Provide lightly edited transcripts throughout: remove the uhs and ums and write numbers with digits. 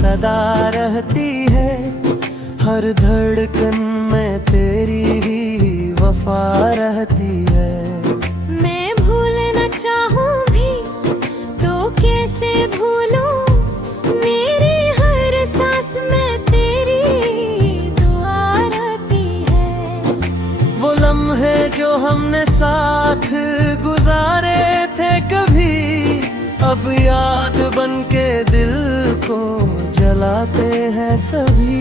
सदा रहती है, हर धड़कन में तेरी ही वफा रहती है। मैं भूलना चाहूँ भी तो कैसे भूलूं, मेरी हर सांस में तेरी दुआ रहती है। वो लम्हे जो हमने साथ गुजारे थे कभी, अब याद बन के दिल को जलाते हैं सभी।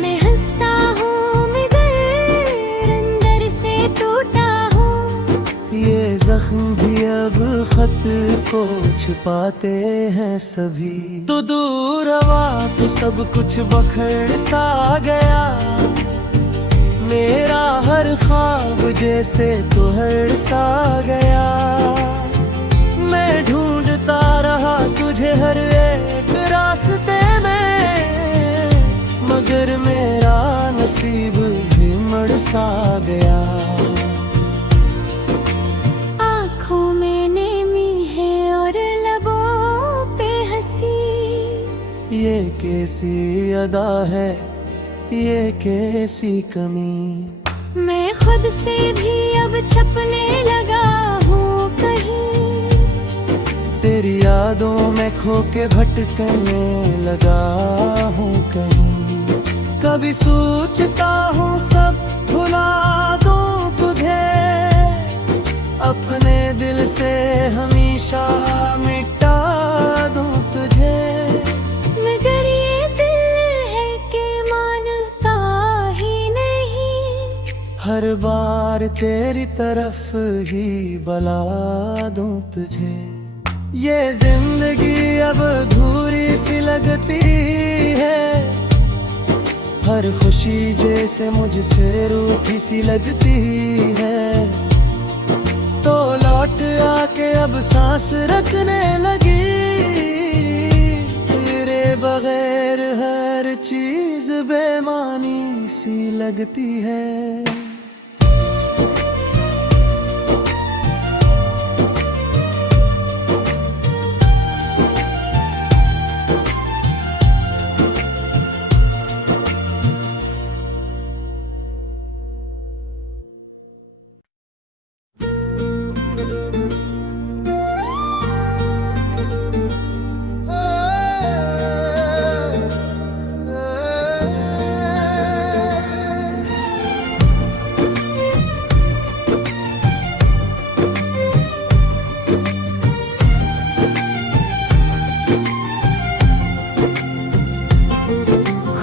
मैं हंसता हूँ मगर अंदर से टूटा हूँ, ये जख्म भी अब खत को छुपाते हैं सभी। तो दूर हवा तो सब कुछ बखर सा गया, मेरा हर ख्वाब जैसे तो हर सा गया। मैं ढूंढता रहा तुझे हर एक रास्ते में, मगर मेरा नसीब भी मड़ सा गया। आँखों में नेमी है और लबों पे हंसी, ये कैसी अदा है, ये कैसी कमी। मैं खुद से भी अब छपने लगा हूँ कहीं, तेरी यादों में खो के भटकने लगा हूँ कहीं। कभी सोचता हूँ सब भुला दूँ तुझे, अपने दिल से हमेशा मिटा दूँ तुझे। मगर ये दिल है कि मानता ही नहीं, हर बार तेरी तरफ ही बला दूँ तुझे। ये जिंदगी अब अधूरी सी लगती है, हर खुशी जैसे मुझसे रूठी सी लगती है। तो लौट आके अब सांस रखने लगी, तेरे बगैर हर चीज बेमानी सी लगती है।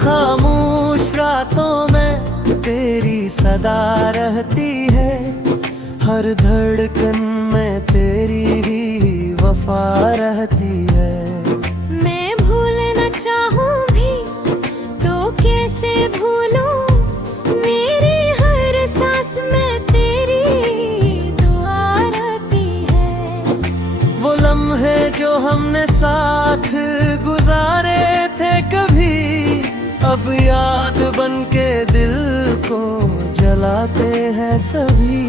खामोश रातों में तेरी सदा रहती है, हर धड़कन में तेरी ही वफा रहती है। मैं भूलना चाहूँ भी तो कैसे भूलूं, मेरी हर सांस में तेरी दुआ रहती है। वो लम्हे जो हमने साथ गुजारे थे कभी, अब याद बन के दिल को जलाते हैं सभी।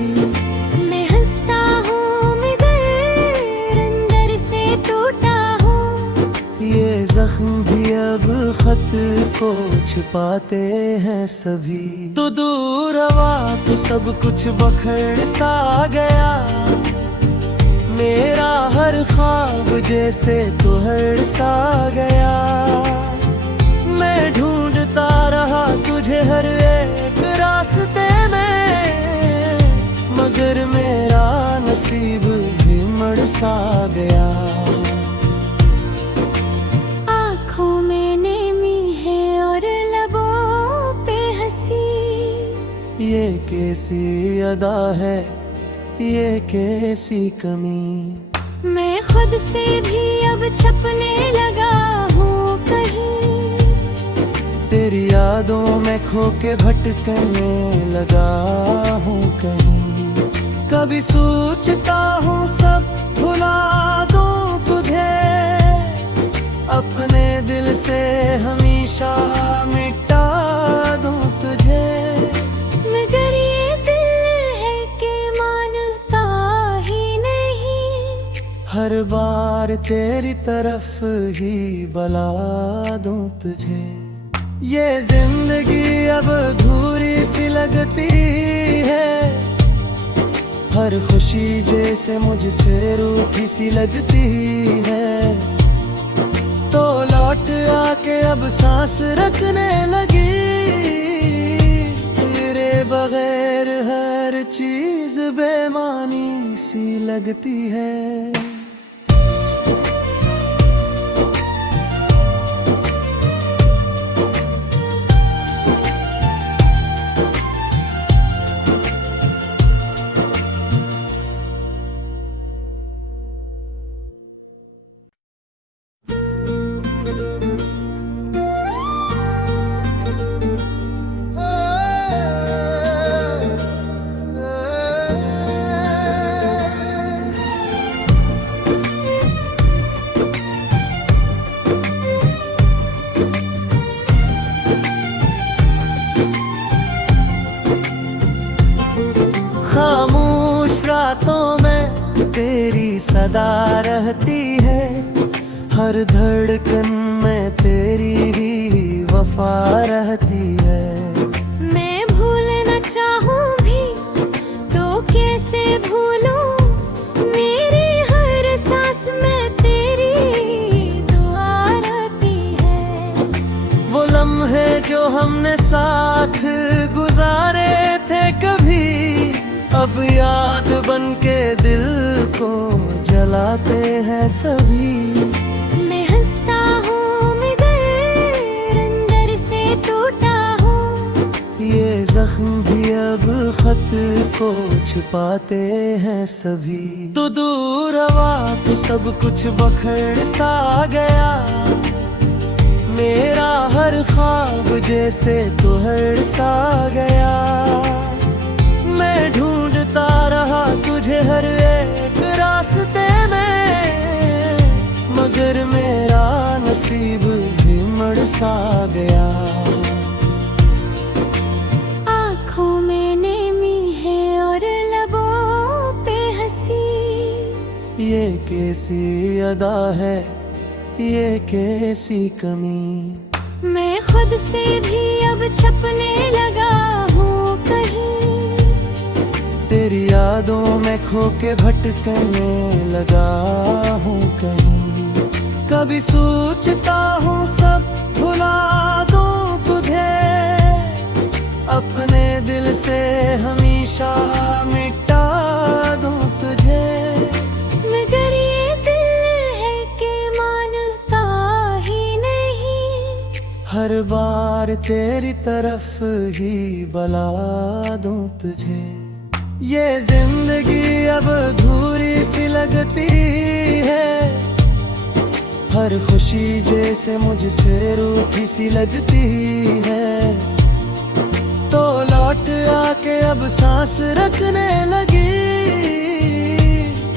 मैं हंसता हूँ मगर अंदर से टूटा हूँ, ये जख्म भी अब खत को छुपाते हैं सभी। तो दूर हवा तो सब कुछ बखर सा गया, मेरा हर ख्वाब जैसे तो हर सा गया। मैं ढूंढता रहा तुझे हर एक रास्ते में, मगर मेरा नसीब भी मड़ सा गया। आँखों में नेमी है और लबों पे हंसी, ये कैसी अदा है, ये कैसी कमी। मैं खुद से भी अब छपने लगा हूँ कहीं, तेरी यादों में खो के भटकने लगा हूँ कहीं। कभी सोचता हूँ सब भुला दूँ तुझे, अपने दिल से हमेशा मिटा दूँ तुझे। मगर ये दिल है कि मानता ही नहीं, हर बार बार तेरी तरफ ही बला दूं तुझे। ये जिंदगी अब अधूरी सी लगती है, हर खुशी जैसे मुझसे रूठी सी लगती है। तो लौट आके अब सांस रखने लगी, तेरे बगैर हर चीज बेमानी सी लगती है। खामोश रातों में तेरी सदा रहती है, हर धड़कन में तेरी ही वफा रहती है। मैं भूलना चाहूँ भी तो कैसे भूलूं, मेरी हर सांस में तेरी दुआ रहती है। वो लम्हे जो हमने साथ गुजारे थे कभी, अब याद बन के दिल को जलाते हैं सभी। मैं हंसता हूँ मगर अंदर से टूटा हूँ, ये जख्म भी अब खत को छुपाते हैं सभी। तू दूर हवा तो सब कुछ बखर सा गया, मेरा हर ख्वाब जैसे तुहर सा गया। मैं ढूंढता रहा तुझे हर एक रास्ते में, मगर मेरा नसीब भी मड़ सा गया। आँखों में नेमी है और लबों पे हंसी, ये कैसी अदा है, ये कैसी कमी। मैं खुद से भी अब छपने लगा हूँ कहीं, तेरी यादों में खो के भटकने लगा हूँ कहीं। कभी सोचता हूँ सब भुला दूँ तुझे, अपने दिल से हमेशा मिटा दूँ तुझे। मगर ये दिल है कि मानता ही नहीं, हर बार तेरी तरफ ही बला दूँ तुझे। ये जिंदगी अब अधूरी सी लगती है, हर खुशी जैसे मुझसे रूठी सी लगती है। तो लौट आके अब सांस रखने लगी,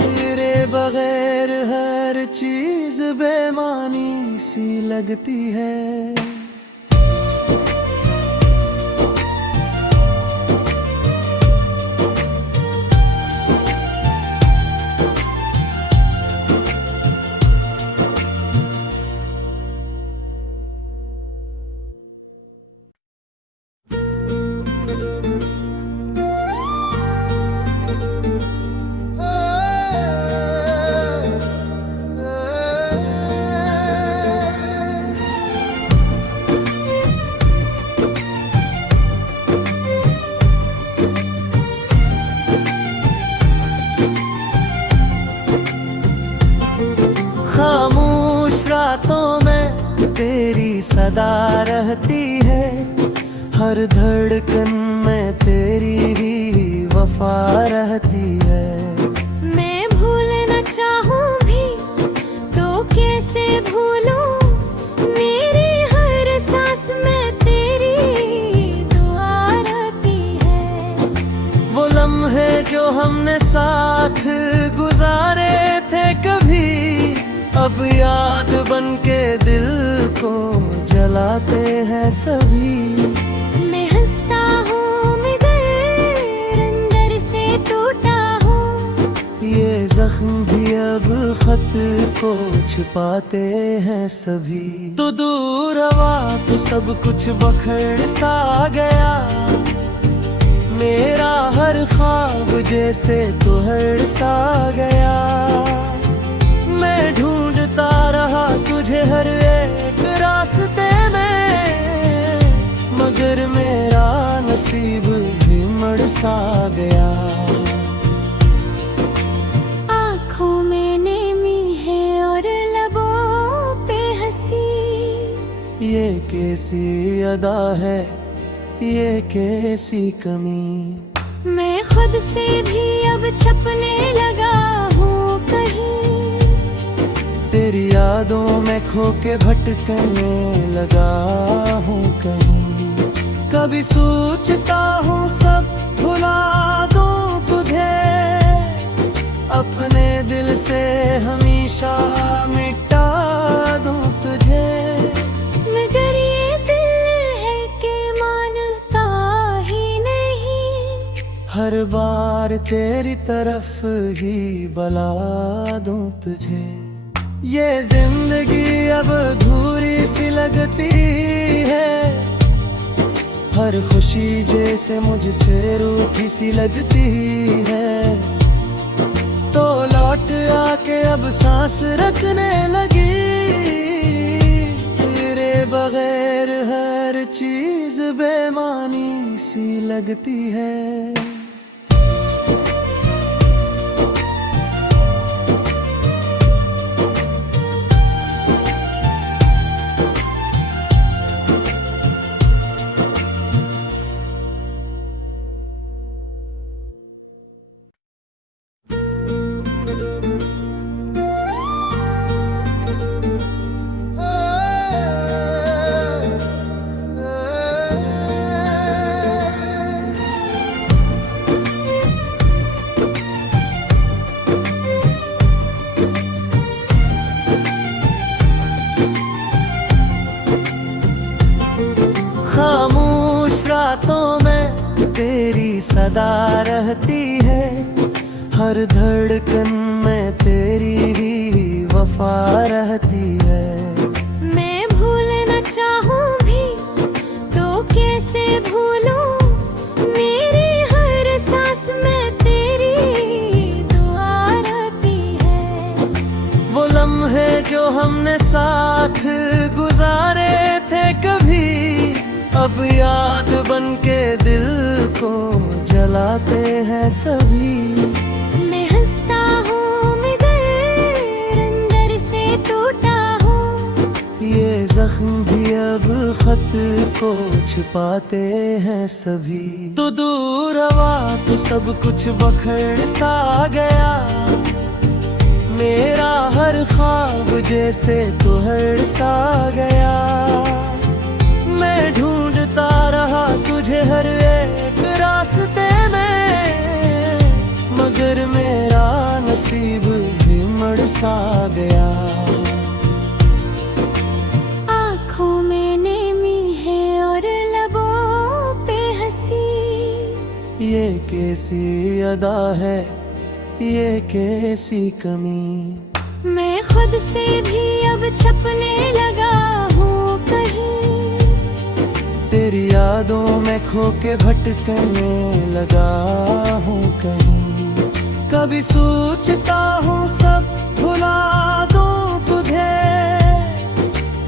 तेरे बगैर हर चीज बेमानी सी लगती है। खामोश रातों में तेरी सदा रहती है, हर धड़कन में तेरी ही वफा रहती है। मैं भूलना चाहूँ भी तो कैसे भूलूं, मेरी हर सांस में तेरी दुआ रहती है। वो लम्हे जो हमने साथ गुजारे थे कभी, अब याद बन के दिल को जलाते हैं सभी। मैं हंसता हूँ मगर अंदर से टूटा हूँ, ये जख्म भी अब खत को छिपाते हैं सभी। तो दूर हवा तो सब कुछ बखर सा गया, मेरा हर ख्वाब जैसे तुहर सा गया। मैं ढूंढता रहा तुझे हर एक रास्ते में, मगर मेरा नसीब भी मड़ सा गया। आँखों में नेमी है और लबों पे हंसी, ये कैसी अदा है, ये कैसी कमी। मैं खुद से भी अब छपने लगा हूँ कहीं, तेरी यादों में खो के भटकने लगा हूँ कहीं। कभी सोचता हूँ सब भुला दूँ तुझे, अपने दिल से हमेशा मिटा दूँ तुझे। मगर ये दिल है कि मानता ही नहीं, हर बार तेरी तरफ ही बला दूँ तुझे। ये जिंदगी अब अधूरी सी लगती है, हर खुशी जैसे मुझसे रूठी सी लगती है। तो लौट आके अब सांस रखने लगी, तेरे बगैर हर चीज बेमानी सी लगती है। खामोश रातों में तेरी सदा रहती है, हर धड़कन में तेरी ही वफा रहती है। मैं भूलना चाहूँ भी तो कैसे भूलूं, मेरी हर सांस में तेरी दुआ रहती है। वो लम्हे जो हमने साथ गुजारे थे कभी, अब याद बन के दिल को जलाते हैं सभी। मैं हंसता हूँ मगर अंदर से टूटा हूँ, ये जख्म भी अब खत को छिपाते हैं सभी। तो दूर हवा तो सब कुछ बखर सा गया, मेरा हर ख्वाब जैसे तुहर सा गया। मैं ढूंढता रहा तुझे हर एक रास्ते में, मगर मेरा नसीब भी मड़ सा गया। आँखों में नेमी है और लबों पे हंसी, ये कैसी अदा है, ये कैसी कमी। मैं खुद से भी अब छपने लगा हूँ कहीं, तेरी यादों में खो के भटकने लगा हूँ कहीं। कभी सोचता हूँ सब भुला दूँ तुझे,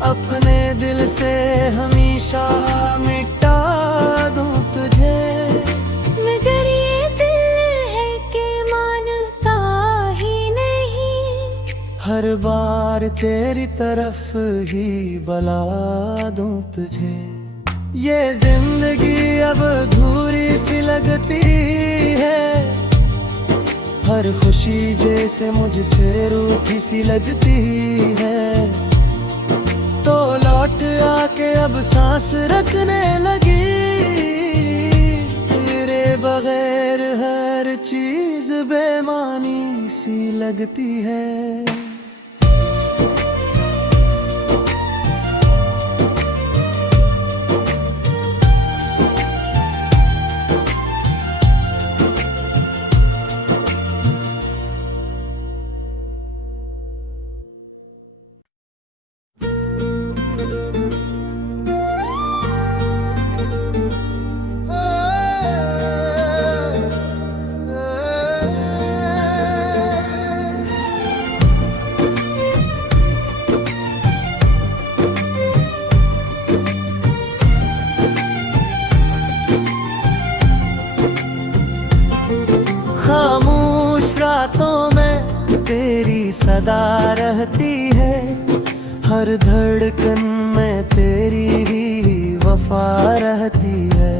अपने दिल से हमेशा मिटा दूँ तुझे। मगर ये दिल है कि मानता ही नहीं, हर बार तेरी तरफ ही बला दूँ तुझे। ये जिंदगी अब अधूरी सी लगती है, हर खुशी जैसे मुझसे रूठी सी लगती है। तो लौट आके अब सांस रखने लगी, तेरे बगैर हर चीज बेमानी सी लगती है। रातों में तेरी सदा रहती है, हर धड़कन में तेरी ही वफा रहती है।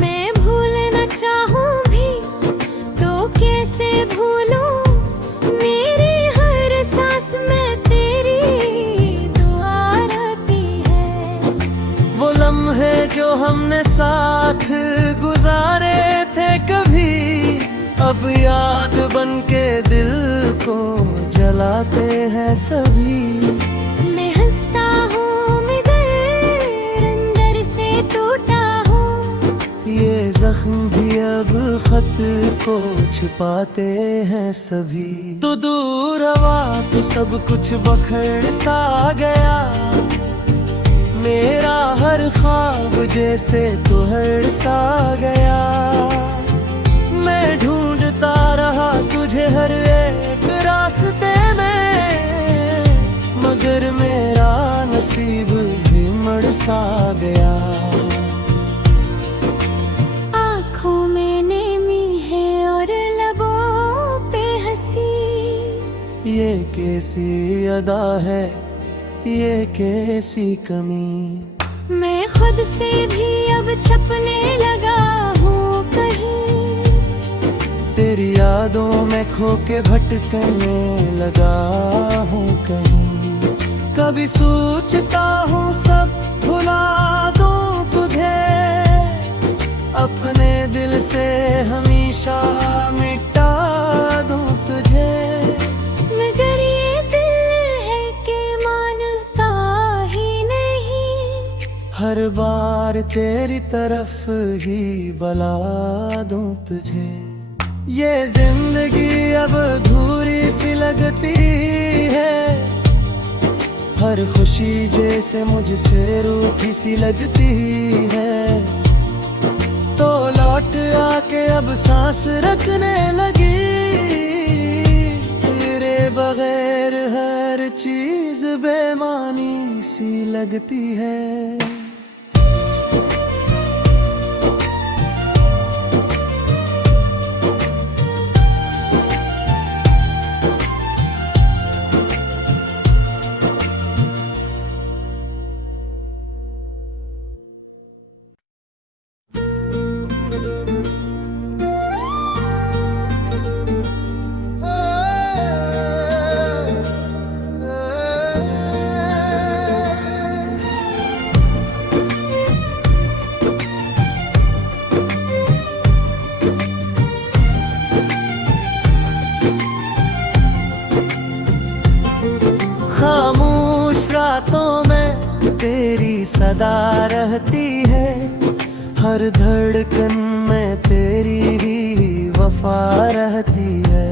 मैं भूलना चाहूँ भी तो कैसे भूलूं, मेरी हर सांस में तेरी दुआ रहती है। वो लम्हे जो हमने साथ गुजारे थे कभी, अब याद बन के दिल को जलाते हैं सभी। मैं हंसता हूँ मगर अंदर से टूटा हूँ, ये जख्म भी अब खत को छिपाते हैं सभी। तू दूर हवा तो सब कुछ बखर सा गया, मेरा हर ख्वाब जैसे तुहर सा गया। मैं ढूंढता रहा तुझे हर एक रास्ते में, मगर मेरा नसीब भी मड़ सा गया। आँखों में नेमी है और लबों पे हंसी, ये कैसी अदा है, ये कैसी कमी। मैं खुद से भी अब छपने लगा हूँ कहीं, तेरी यादों में खो के भटकने लगा हूँ कहीं। कभी सोचता हूँ सब भुला दूँ तुझे, अपने दिल से हमेशा मिटा दूँ तुझे। मगर ये दिल है कि मानता ही नहीं, हर बार तेरी तरफ ही बला दूँ तुझे। ये जिंदगी अब अधूरी सी लगती है, हर खुशी जैसे मुझसे रूठी सी लगती है। तो लौट आके अब सांस रखने लगी, तेरे बगैर हर चीज बेमानी सी लगती है। खामोश रातों में तेरी सदा रहती है, हर धड़कन में तेरी ही वफा रहती है।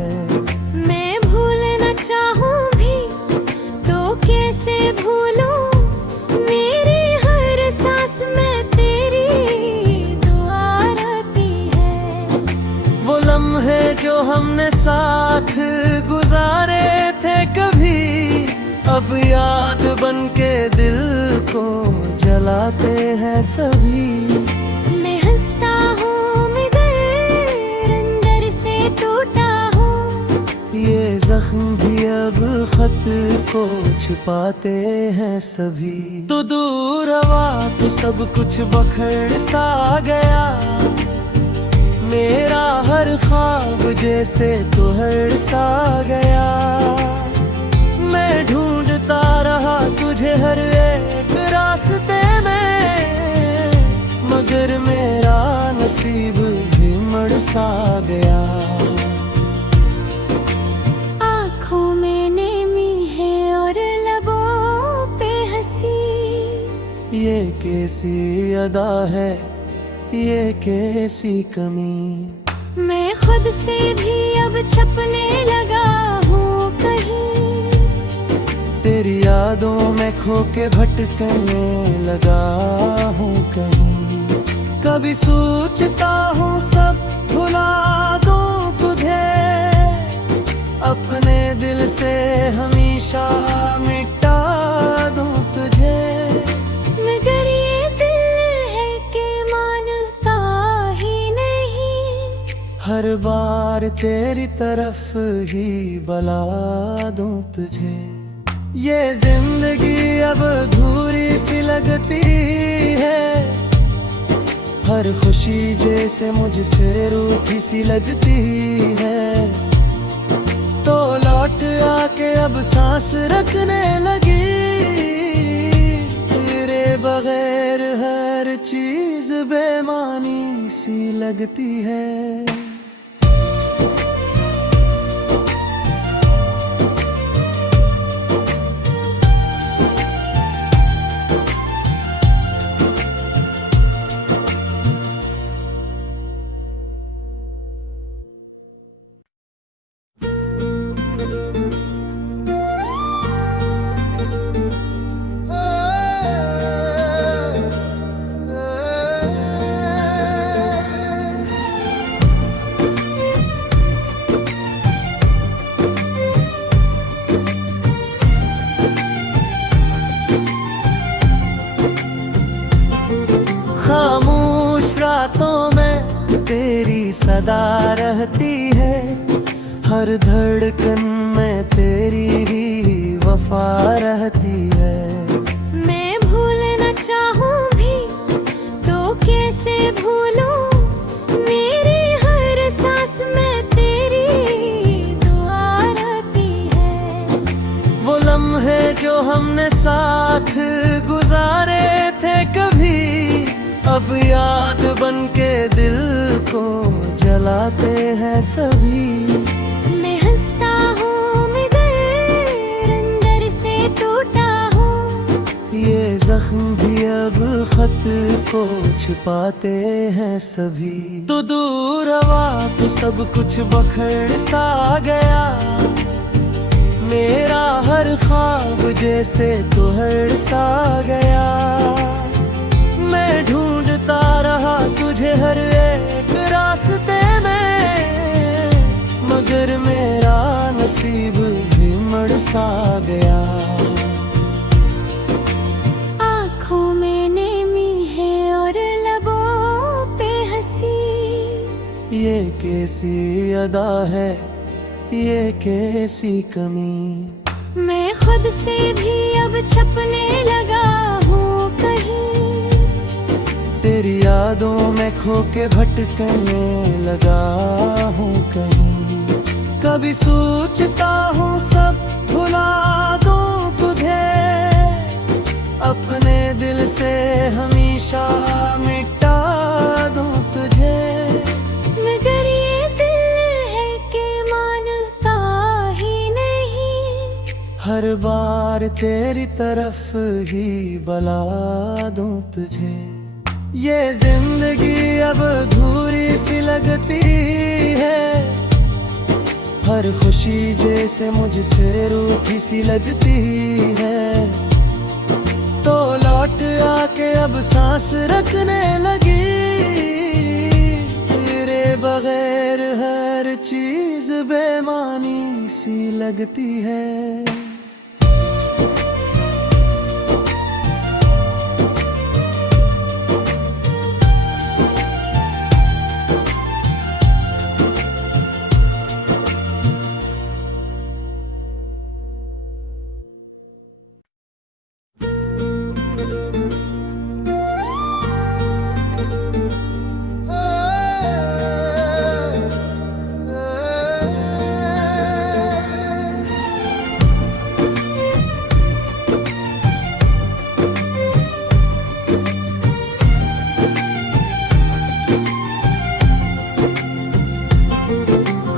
मैं भूलना चाहूँ भी तो कैसे भूलूं, मेरी हर सांस में तेरी दुआ रहती है। वो लम्हे जो हमने साथ गुजारे थे कभी, अब याद बन के दिल को जलाते हैं सभी। मैं हंसता हूँ मगर अंदर से टूटा हूँ, ये जख्म भी अब खत को छिपाते हैं सभी। तू दूर हवा तो सब कुछ बखर सा गया, मेरा हर ख्वाब जैसे तुहर सा गया। मैं ढूंढता रहा तुझे हर एक रास्ते में, मगर मेरा नसीब भी मड़ सा गया। आँखों में नेमी है और लबों पे हंसी, ये कैसी अदा है, ये कैसी कमी। मैं खुद से भी अब छपने लगा हूँ कहीं, तेरी यादों में खो के भटकने लगा हूँ कहीं। कभी सोचता हूँ सब भुला दूँ तुझे, अपने दिल से हमेशा मिटा दूँ तुझे। मगर ये दिल है कि मानता ही नहीं, हर बार तेरी तरफ ही बला दूं तुझे। ये जिंदगी अब अधूरी सी लगती है, हर खुशी जैसे मुझसे रूठी सी लगती है। तो लौट आके अब सांस रखने लगी, तेरे बगैर हर चीज बेमानी सी लगती है। खामोश रातों में तेरी सदा रहती है, हर धड़कन में तेरी ही वफा रहती है। मैं भूलना चाहूँ भी तो कैसे भूलूं, मेरी हर सांस में तेरी दुआ रहती है। वो लम्हे जो हमने साथ गुजारे थे कभी, अब याद बन के दिल को जलाते हैं सभी। मैं हंसता हूँ मगर अंदर से टूटा हूँ, ये जख्म भी अब खत को छुपाते हैं सभी। तू दूर हवा तो सब कुछ बखर सा गया, मेरा हर ख्वाब जैसे तुहर सा गया। मैं ढूंढता रहा तुझे हर एक रास्ते में, मगर मेरा नसीब भी मड़ सा गया। आँखों में नेमी है और लबों पे हंसी, ये कैसी अदा है, ये कैसी कमी। मैं खुद से भी अब छपने लगा हूँ कहीं, तेरी यादों में खो के भटकने लगा हूँ कहीं। कभी सोचता हूँ सब भुला दूँ तुझे, अपने दिल से हमेशा मिटा दूँ तुझे। मगर ये दिल है कि मानता ही नहीं, हर बार तेरी तरफ ही बला दूँ तुझे। ये जिंदगी अब अधूरी सी लगती है, हर खुशी जैसे मुझसे रूठी सी लगती है। तो लौट आके अब सांस रखने लगी, तेरे बगैर हर चीज बेमानी सी लगती है।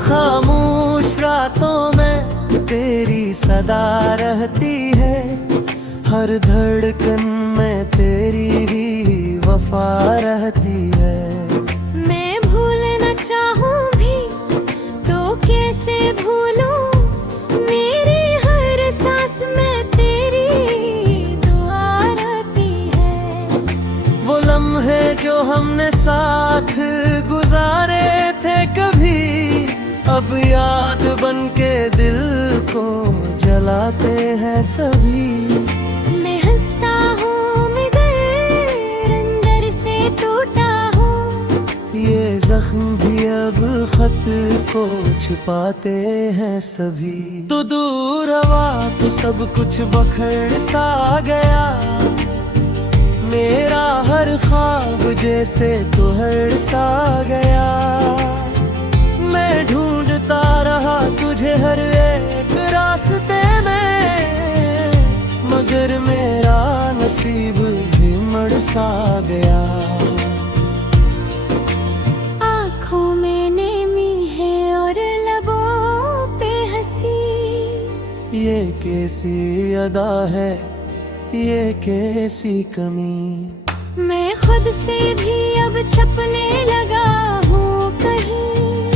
खामोश रातों में तेरी सदा रहती है, हर धड़कन में तेरी ही वफा रहती है। मैं भूलना चाहूँ भी तो कैसे भूलूं, मेरी हर सांस में तेरी दुआ रहती है। वो लम्हे जो हमने साथ गुजारे थे कभी, अब याद बन के दिल को जलाते हैं सभी। मैं हंसता हूँ मगर अंदर से टूटा हूँ, ये जख्म भी अब खत को छिपाते हैं सभी। तो दूर हवा तो सब कुछ बखर सा गया, मेरा हर ख्वाब जैसे तुहर सा गया। मैं ढूंढता रहा तुझे हर एक रास्ते में, मगर मेरा नसीब भी मड़ सा गया। आँखों में नेमी है और लबों पे हंसी, ये कैसी अदा है, ये कैसी कमी। मैं खुद से भी अब छपने लगा हूँ कहीं,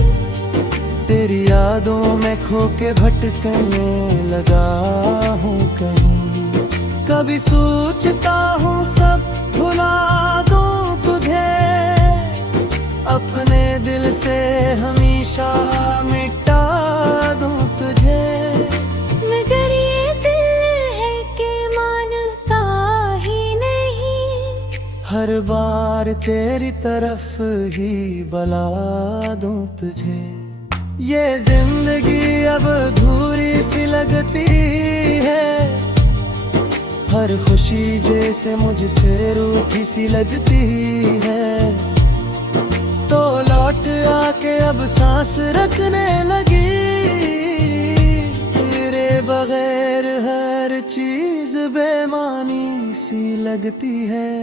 तेरी यादों में खो के भटकने लगा हूँ कहीं। कभी सोचता हूँ सब भुला दूँ तुझे, अपने दिल से हमेशा मिटा दूँ तुझे। मगर ये दिल है कि मानता ही नहीं, हर बार तेरी तरफ ही बला दूँ तुझे। ये जिंदगी अब अधूरी सी लगती है, हर खुशी जैसे मुझसे रूठी सी लगती है। तो लौट आके अब सांस रखने लगी, तेरे बगैर हर चीज बेमानी सी लगती है।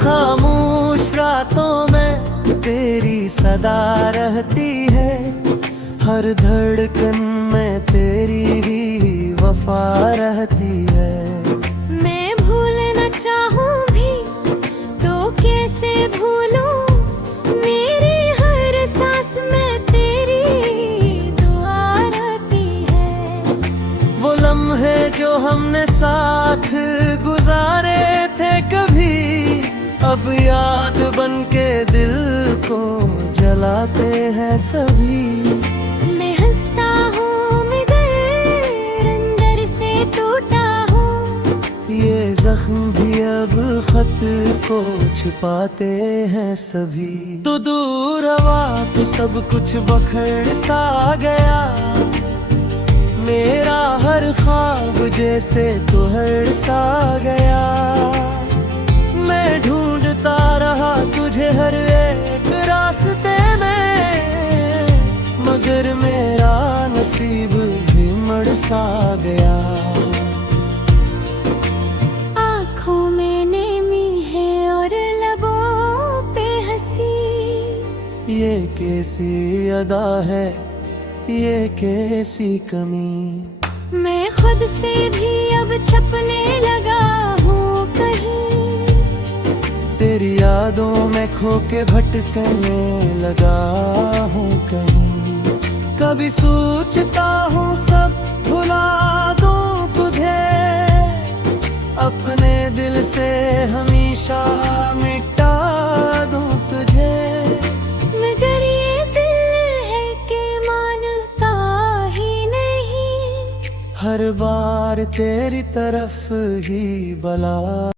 खामोश रातों में तेरी सदा रहती है, हर धड़कन में तेरी ही वफा रहती है। मैं भूलना चाहूँ भी तो कैसे भूलूं, मेरी हर सांस में तेरी दुआ रहती है। वो लम्हे जो हमने साथ गुजारे थे कभी, अब याद बन के दिल को जलाते हैं सभी। मैं हंसता हूँ मगर अंदर से टूटा हूँ, ये जख्म भी अब खत को छिपाते हैं सभी। तो दूर हवा तो सब कुछ बखर सा गया, मेरा हर ख्वाब जैसे तुहर सा गया। मैं ढूंढता रहा तुझे हर एक रास्ते में, मगर मेरा नसीब भी मड़ सा गया। आँखों में नेमी है और लबों पे हंसी, ये कैसी अदा है, ये कैसी कमी। मैं खुद से भी अब छपने लगा हूँ कहीं, तेरी यादों में खो के भटकने लगा हूँ कहीं। कभी सोचता हूँ सब भुला दूँ तुझे, अपने दिल से हमेशा मिटा दूँ तुझे। मगर ये दिल है कि मानता ही नहीं, हर बार तेरी तरफ ही बला